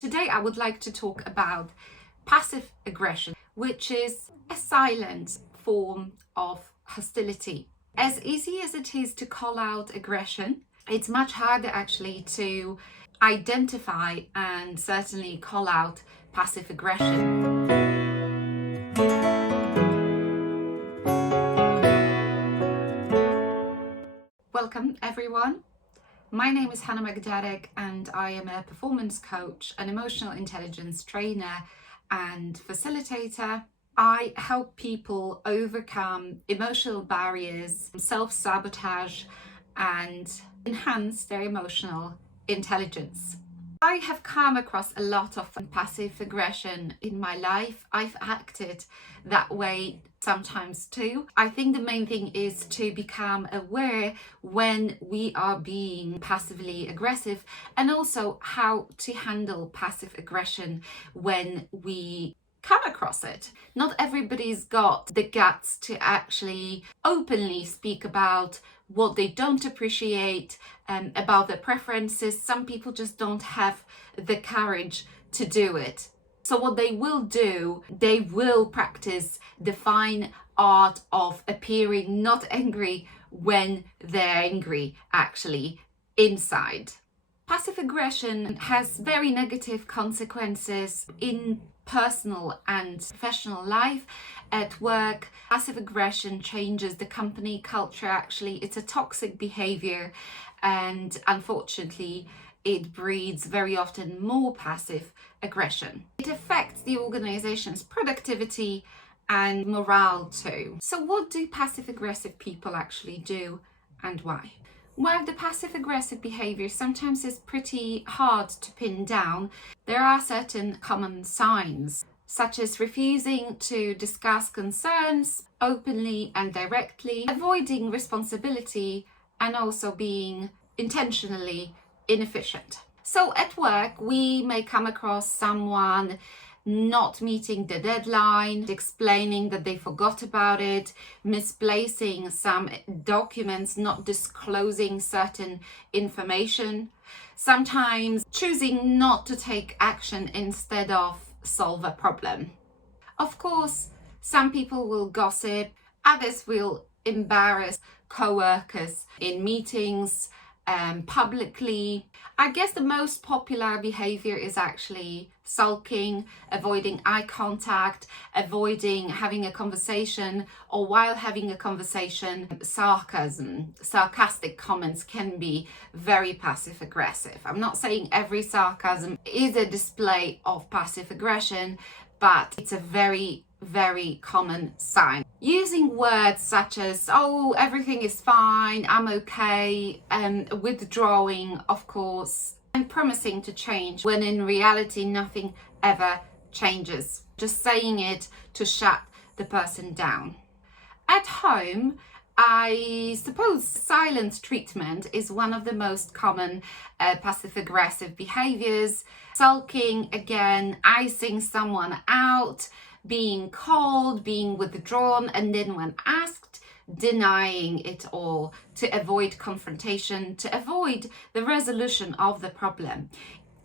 Today I would like to talk about passive aggression, which is a silent form of hostility. As easy as it is to call out aggression, it's much harder actually to identify and certainly call out passive aggression. Welcome everyone. My name is Hannah Magdadek and I am a performance coach, an emotional intelligence trainer and facilitator. I help people overcome emotional barriers, self-sabotage and enhance their emotional intelligence. I have come across a lot of passive aggression in my life. I've acted that way sometimes too. I think the main thing is to become aware when we are being passively aggressive, and also how to handle passive aggression when we come across it. Not everybody's got the guts to actually openly speak about what they don't appreciate, about their preferences. Some people just don't have the courage to do it. So what they will do, they will practice the fine art of appearing not angry when they're angry, actually, inside. Passive aggression has very negative consequences in personal and professional life. At work, passive aggression changes the company culture. Actually, it's a toxic behavior, and unfortunately it breeds very often more passive aggression. It affects the organization's productivity and morale too. So what do passive aggressive people actually do and why? While the passive aggressive behavior sometimes is pretty hard to pin down, there are certain common signs, such as refusing to discuss concerns openly and directly, avoiding responsibility, and also being intentionally inefficient. So at work, we may come across someone not meeting the deadline, explaining that they forgot about it, misplacing some documents, not disclosing certain information, sometimes choosing not to take action instead of solve a problem. Of course, some people will gossip, others will embarrass co-workers in meetings, publicly. I guess the most popular behavior is actually sulking, avoiding eye contact, avoiding having a conversation, or while having a conversation, sarcasm. Sarcastic comments can be very passive aggressive. I'm not saying every sarcasm is a display of passive aggression, but it's a very common sign. Using words such as, oh, everything is fine, I'm okay, withdrawing, of course, and promising to change when in reality nothing ever changes. Just saying it to shut the person down. At home, I suppose silent treatment is one of the most common passive-aggressive behaviors. Sulking, again, icing someone out, being cold, being withdrawn, and then when asked, denying it all to avoid confrontation, to avoid the resolution of the problem.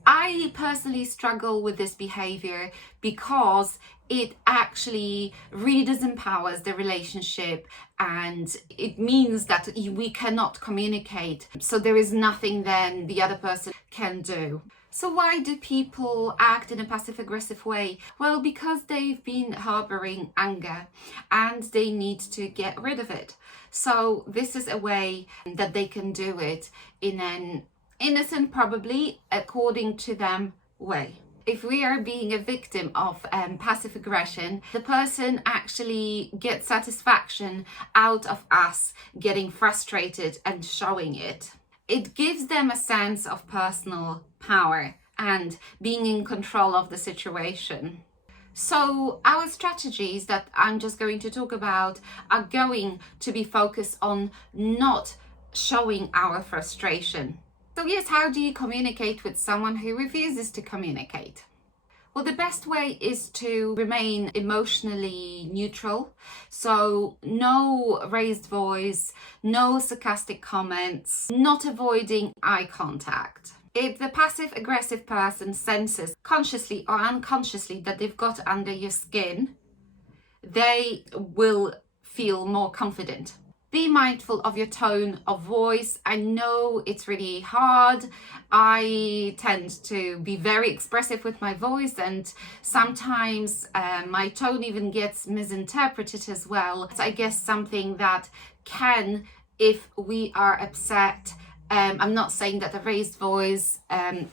I personally struggle with this behavior because it actually really disempowers the relationship, and it means that we cannot communicate. So there is nothing then the other person can do. So why do people act in a passive-aggressive way? Well, because they've been harboring anger and they need to get rid of it. So this is a way that they can do it in an innocent, probably, according to them, way. If we are being a victim of passive aggression, the person actually gets satisfaction out of us getting frustrated and showing it. It gives them a sense of personal power and being in control of the situation. So our strategies that I'm just going to talk about are going to be focused on not showing our frustration. So yes, how do you communicate with someone who refuses to communicate? Well, the best way is to remain emotionally neutral. So no raised voice, no sarcastic comments, not avoiding eye contact. If the passive aggressive person senses consciously or unconsciously that they've got under your skin, they will feel more confident. Be mindful of your tone of voice. I know it's really hard. I tend to be very expressive with my voice, and sometimes my tone even gets misinterpreted as well. It's, I guess, something that can, if we are upset, I'm not saying that a raised voice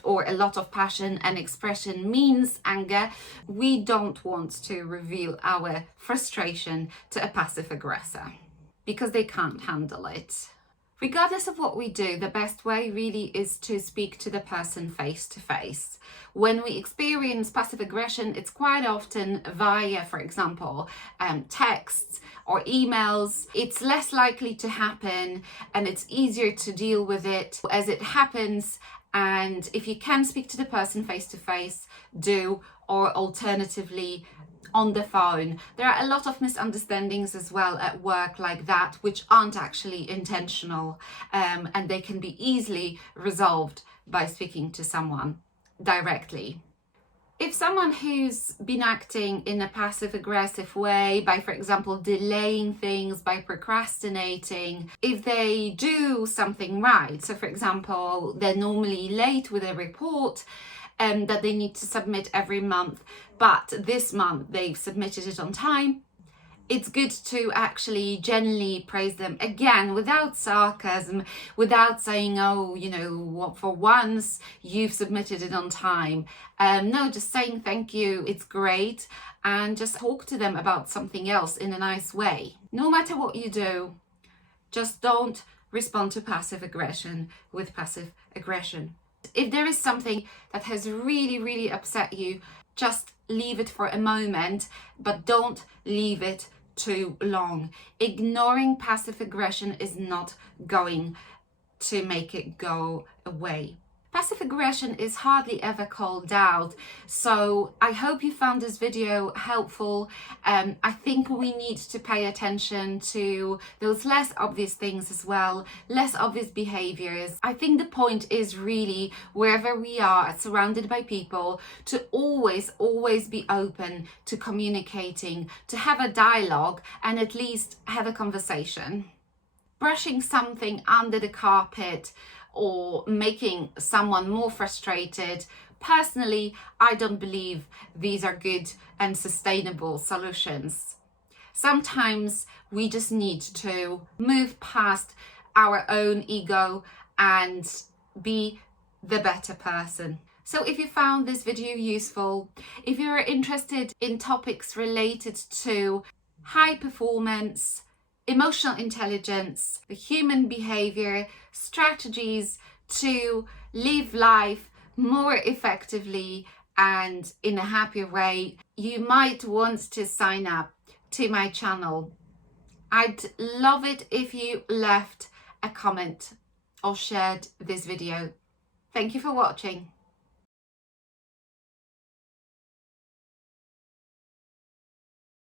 or a lot of passion and expression means anger. We don't want to reveal our frustration to a passive aggressor because they can't handle it. Regardless of what we do, the best way really is to speak to the person face to face. When we experience passive aggression, it's quite often via, for example, texts or emails. It's less likely to happen and it's easier to deal with it as it happens. And if you can speak to the person face to face, do, or alternatively, on the phone. There are a lot of misunderstandings as well at work like that, which aren't actually intentional, and they can be easily resolved by speaking to someone directly. If someone who's been acting in a passive aggressive way by, for example, delaying things, by procrastinating, if they do something right, so for example, they're normally late with a report that they need to submit every month, but this month they've submitted it on time, it's good to actually genuinely praise them, again, without sarcasm, without saying, oh, you know, what, for once you've submitted it on time. No, just saying thank you, it's great, and just talk to them about something else in a nice way. No matter what you do, just don't respond to passive aggression with passive aggression. If there is something that has really upset you, just leave it for a moment, but don't leave it too long. Ignoring passive aggression is not going to make it go away. Passive aggression is hardly ever called out, so I hope you found this video helpful. I think we need to pay attention to those less obvious things as well, less obvious behaviors. I think the point is really, wherever we are surrounded by people, to always be open to communicating, to have a dialogue and at least have a conversation. Brushing something under the carpet or making someone more frustrated, personally, I don't believe these are good and sustainable solutions. Sometimes we just need to move past our own ego and be the better person. So if you found this video useful, if you're interested in topics related to high performance, emotional intelligence, the human behavior, strategies to live life more effectively and in a happier way, you might want to sign up to my channel. I'd love it if you left a comment or shared this video. Thank you for watching.